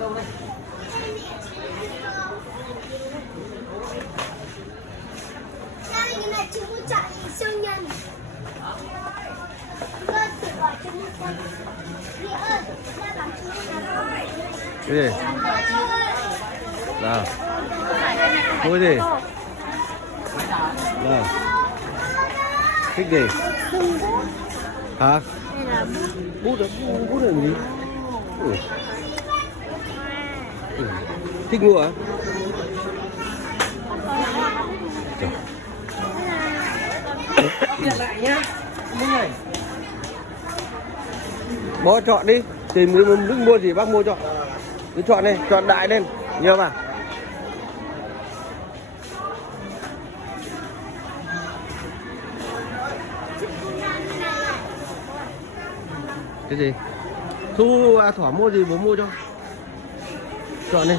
Gia đình là trứng mua chạy siêu nhân. Con tự gọi trứng mua con. Dì ơi, ra bán trứng mua rồi. Cái gì? Nào. Mua cái gì? Nào. Thích gì? Dùng bút. Hả? Đây là bút. Bút là gì? Thích mua hả? Lại nhá. Này. Bố chọn đi, tìm thích mua gì bác mua cho. Cứ chọn đi, chọn đại lên, nhiều mà. Cái gì? Thu Thỏa mua gì bố mua cho. Chọn đi.